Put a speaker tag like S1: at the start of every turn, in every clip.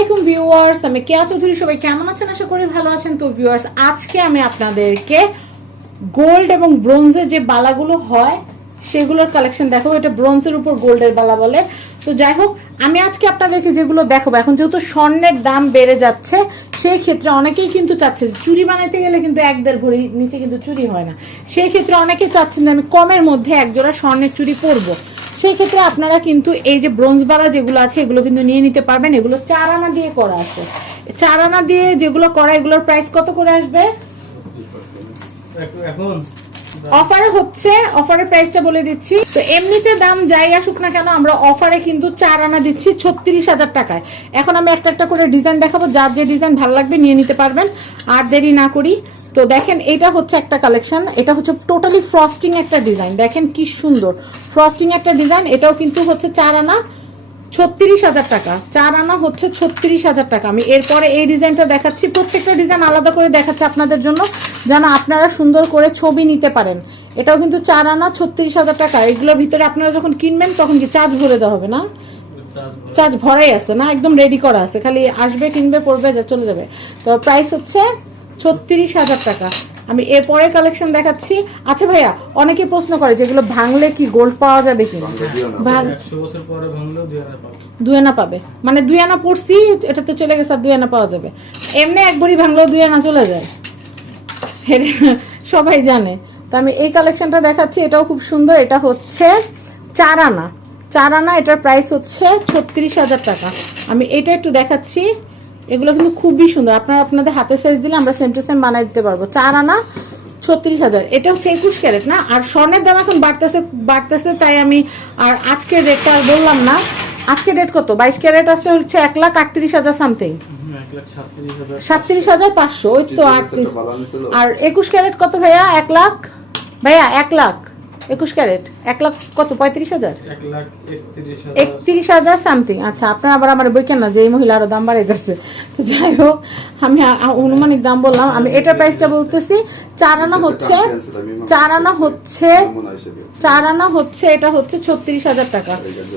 S1: আলাইকুম ভিউয়ার্স, আমি কেয়া চৌধুরী, সবাই কেমন আছেন? আশা করি ভালো আছেন। তো ভিউয়ার্স, আজকে আমি আপনাদেরকে গোল্ড এবং ব্রোঞ্জের যে বালাগুলো হয়, সেগুলোর কালেকশন দেখো এটা ব্রোঞ্জের উপর গোল্ডের বালা বলে। তো যাই হোক, আমি আজকে আপনাদেরকে যেগুলো দেখাবো, এখন যেহেতু স্বর্ণের দাম বেড়ে যাচ্ছে, সেই ক্ষেত্রে অনেকেই কিন্তু চাচ্ছে চুরি বানাইতে গেলে কিন্তু এক দেড় ভরি নিচে কিন্তু চুরি হয় না। সেই ক্ষেত্রে অনেকে চাচ্ছেন যে আমি কমের মধ্যে একজোড়া স্বর্ণের চুরি পরবো সেই ক্ষেত্রে আপনারা কিন্তু এই যে ব্রোঞ্জ বালা যেগুলো আছে এগুলো কিন্তু নিয়ে নিতে পারবেন। এগুলো চার আনা দিয়ে করা আছে। চার আনা দিয়ে যেগুলো করা এগুলোর প্রাইস কত করে আসবে?
S2: এখন
S1: অফারে হচ্ছে অফারের প্রাইসটা বলে দিচ্ছি। তো এমনিতে দাম যাই আসুক না কেন আমরা অফারে কিন্তু চার আনা দিচ্ছি ছত্রিশ হাজার টাকায়। এখন আমি একটা একটা করে ডিজাইন দেখাবো। যার যে ডিজাইন ভালো লাগবে নিয়ে নিতে পারবেন। আর দেরি না করি তো দেখেন, এটা হচ্ছে একটা কালেকশন এটা হচ্ছে টোটালি ফ্রস্টিং একটা ডিজাইন দেখেন কি সুন্দর। ফ্রস্টিং একটা ডিজাইন এটাও কিন্তু হচ্ছে চার আনা, ছত্রিশ হাজার টাকা। চার আনা হচ্ছে ছত্রিশ হাজার টাকা। আমি এরপরে এই ডিজাইনটা দেখাচ্ছি। প্রত্যেকটা ডিজাইন আলাদা করে দেখাচ্ছি আপনাদের জন্য, যেন আপনারা সুন্দর করে ছবি নিতে পারেন। এটাও কিন্তু চার আনা, ছত্রিশ হাজার টাকা। এগুলোর ভিতরে আপনারা যখন কিনবেন, তখন কি চার্জ ভরে দেওয়া হবে না? চার্জ ভরাই আছে না? একদম রেডি করা আছে। খালি আসবে, কিনবে, পড়বে, যা চলে যাবে। তো প্রাইস হচ্ছে ছত্রিশ হাজার টাকা। আমি এরপরে কালেকশন দেখাচ্ছি। আচ্ছা ভাইয়া অনেকে প্রশ্ন করে যেগুলো ভাঙলে কি গোল্ড পাওয়া যাবে
S2: ভাঙলেও দুই
S1: আনা পাবে। মানে দুই আনা পড়ছি এটা তো চলে গেছে আর দুই আনা পাওয়া যাবে। এমনি একবারই ভাঙলেও দুই আনা চলে যায়। সবাই জানে। তো আমি এই কালেকশনটা দেখাচ্ছি এটাও খুব সুন্দর। এটা হচ্ছে চার আনা। চার আনা এটার প্রাইস হচ্ছে ছত্রিশ হাজার টাকা। আমি এটা একটু দেখাচ্ছি। এগুলো কিন্তু খুবই সুন্দর। আপনারা আপনাদের হাতে সাইজ দিলে আমরা সেম টু সেম বানাই দিতে পারব। চার আনা ছত্রিশ হাজার। এটা হচ্ছে একুশ ক্যারেট না? আর স্বর্ণের দাম এখন বাড়তেছে বাড়তেছে তাই আমি আর আজকে রেটটা আর বললাম না। আজকে রেট কত? বাইশ ক্যারেট আছে হচ্ছে এক লাখ আটত্রিশ হাজার সামথিং
S2: সাতত্রিশ হাজার
S1: পাঁচশো। ওই তো আর একুশ ক্যারেট কত ভাইয়া? এক লাখ? ভাইয়া এক লাখ। একুশ ক্যারেট? এক লাখ কত? পঁয়ত্রিশ হাজার?
S2: একত্রিশ হাজার।
S1: সামথিং আচ্ছা আপনার আবার আমার বই কেন না যে এই মহিলা আরও দাম বাড়াইতেছে। তো যাই হোক আমি অনুমানিক দাম বললাম। আমি এটার প্রাইসটা বলতেছি চার আনা হচ্ছে চার আনা হচ্ছে চার আনা হচ্ছে এটা হচ্ছে ছত্রিশ হাজার টাকা।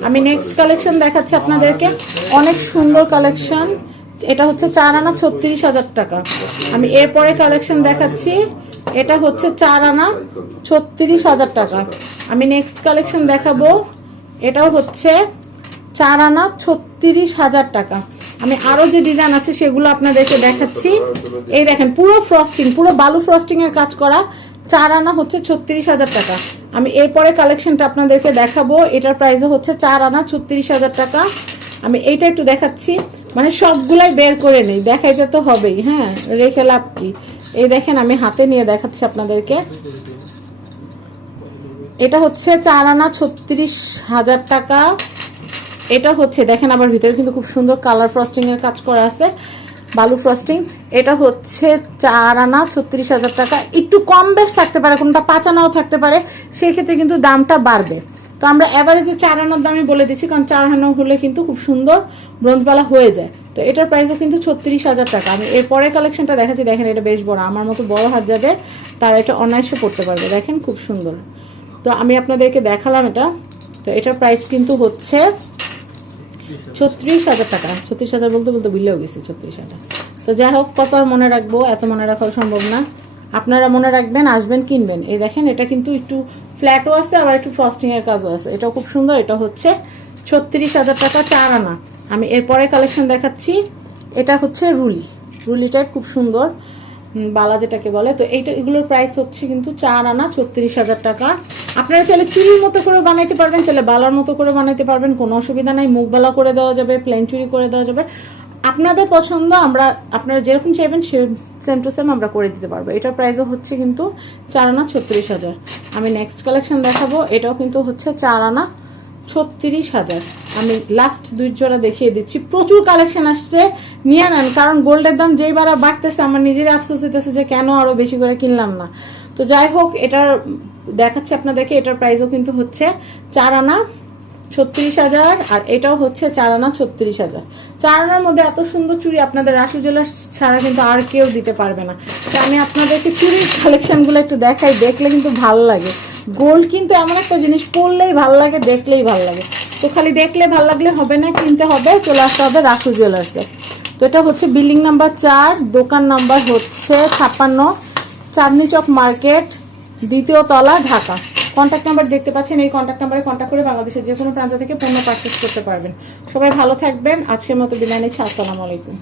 S1: আমি নেক্সট কালেকশন দেখাচ্ছি আপনাদেরকে। অনেক সুন্দর কালেকশন এটা হচ্ছে চার আনা ছত্রিশ হাজার টাকা। আমি এরপরে কালেকশন দেখাচ্ছি। এটা হচ্ছে চার আনা, ছত্রিশ হাজার টাকা। আমি নেক্সট কালেকশন দেখাবো। এটাও হচ্ছে চার আনা, ছত্রিশ হাজার টাকা। আমি আরও যে ডিজাইন আছে সেগুলো আপনাদেরকে দেখাচ্ছি। এই দেখেন, পুরো ফ্রস্টিং পুরো বালু ফ্রস্টিং এর কাজ করা চার আনা হচ্ছে ছত্রিশ হাজার টাকা। আমি এরপরে কালেকশনটা আপনাদেরকে দেখাবো। এটার প্রাইসও হচ্ছে চার আনা, ছত্রিশ হাজার টাকা। আমি এইটা একটু দেখাচ্ছি। মানে সবগুলাই বের করে নেই, দেখাইতে তো হবেই হ্যাঁ রেখে লাভ কি? এই দেখেন, আমি হাতে নিয়ে দেখাচ্ছি আপনাদেরকে। এটা হচ্ছে চার আনা ছত্রিশ হাজার টাকা। এটা হচ্ছে, দেখেন আবার ভিতরে কিন্তু খুব সুন্দর কালার ফ্রস্টিং এর কাজ করা আছে, বালু ফ্রস্টিং এটা হচ্ছে চার আনা ছত্রিশ হাজার টাকা। একটু কম বেশ থাকতে পারে, কোনটা পাঁচ আনাও থাকতে পারে, সেই ক্ষেত্রে কিন্তু দামটা বাড়বে। তো আমরা অ্যাভারেজে চার আনার দামই বলে দিচ্ছি, কারণ চার আনা হলে কিন্তু খুব সুন্দর ব্রোঞ্জবালা হয়ে যায়। তো এটার প্রাইসও কিন্তু ছত্রিশ হাজার টাকা। আমি এরপরে কালেকশনটা দেখাচ্ছি, দেখেন এটা বেশ বড়। আমার মতো বড় হাত যাদের তারা এটা অনায়াসে পড়তে পারবে। দেখেন খুব সুন্দর। তো আমি আপনাদেরকে দেখালাম এটা। তো এটার প্রাইস কিন্তু হচ্ছে ছত্রিশ হাজার টাকা। ছত্রিশ হাজার বলতে বলতে বিলেও গেছে, ছত্রিশ হাজার। তো যাই হোক, কত আর মনে রাখব? এত মনে রাখাও সম্ভব না। আপনারা মনে রাখবেন, আসবেন, কিনবেন। এই দেখেন, এটা কিন্তু একটু ফ্ল্যাটও আছে, আবার একটু ফ্রস্টিং এর কাজও আছে। এটাও খুব সুন্দর, এটা হচ্ছে ছত্রিশ হাজার টাকা চার আনা। আমি এরপরে কালেকশন দেখাচ্ছি। এটা হচ্ছে রুলি। রুলি টাইপ খুব সুন্দর বালা যেটাকে বলে। তো এইটা, এগুলোর প্রাইস হচ্ছে কিন্তু চার আনা, ছত্রিশ হাজার টাকা। আপনারা চাইলে চুরির মতো করে বানাইতে পারবেন, চাইলে বালার মতো করে বানাইতে পারবেন, কোনো অসুবিধা নাই। মুখ বালা করে দেওয়া যাবে প্লেন চুরি করে দেওয়া যাবে। আপনাদের পছন্দ, আমরা আপনারা যেরকম চাইবেন সেম টু সেম আমরা করে দিতে পারব। এটার প্রাইসও হচ্ছে কিন্তু চার আনা ছত্রিশ হাজার। আমি নেক্সট কালেকশন দেখাবো, এটাও কিন্তু হচ্ছে চার আনা ছত্রিশ হাজার। আমি লাস্ট দুই জোড়া দেখিয়ে দিচ্ছি। প্রচুর কালেকশন আসছে, নিয়ে নেন, কারণ গোল্ডের দাম যেই বারা বাড়তেছে, আমার নিজের আফসোস হইতেছে যে কেন আরও বেশি করে কিনলাম না। তো যাই হোক, এটার দেখাচ্ছি আপনাদেরকে, এটার প্রাইসও কিন্তু হচ্ছে চার আনা ছত্রিশ হাজার, আর এটাও হচ্ছে চার আনা ছত্রিশ হাজার। চার আনার মধ্যে এত সুন্দর চুড়ি আপনাদের রাসু জেলার ছাড়া কিন্তু আর কেউ দিতে পারবে না। তো আমি আপনাদেরকে চুরির কালেকশনগুলো একটু দেখাই, দেখলে কিন্তু ভালো লাগে। গোল্ড কিন্তু এমন একটা জিনিস, পরলেই ভালো লাগে, দেখলেই ভালো লাগে। তো খালি দেখলে ভালো লাগলে হবে না, কিনতে হবে, চলে আসতে হবে রাসু জুয়েলার্সে। তো এটা হচ্ছে বিল্ডিং নাম্বার চার, দোকান নাম্বার হচ্ছে ছাপ্পান্ন, চাঁদনি চক মার্কেট, দ্বিতীয় তলা, ঢাকা। কন্ট্যাক্ট নাম্বার দেখতে পাচ্ছেন, এই কন্ট্যাক্ট নাম্বারে কন্ট্যাক্ট করে বাংলাদেশের যে কোনো প্রান্ত থেকে পণ্য পার্চেস করতে পারবেন। সবাই ভালো থাকবেন, আজকের মতো বিদায় নিচ্ছি, আসসালামু আলাইকুম।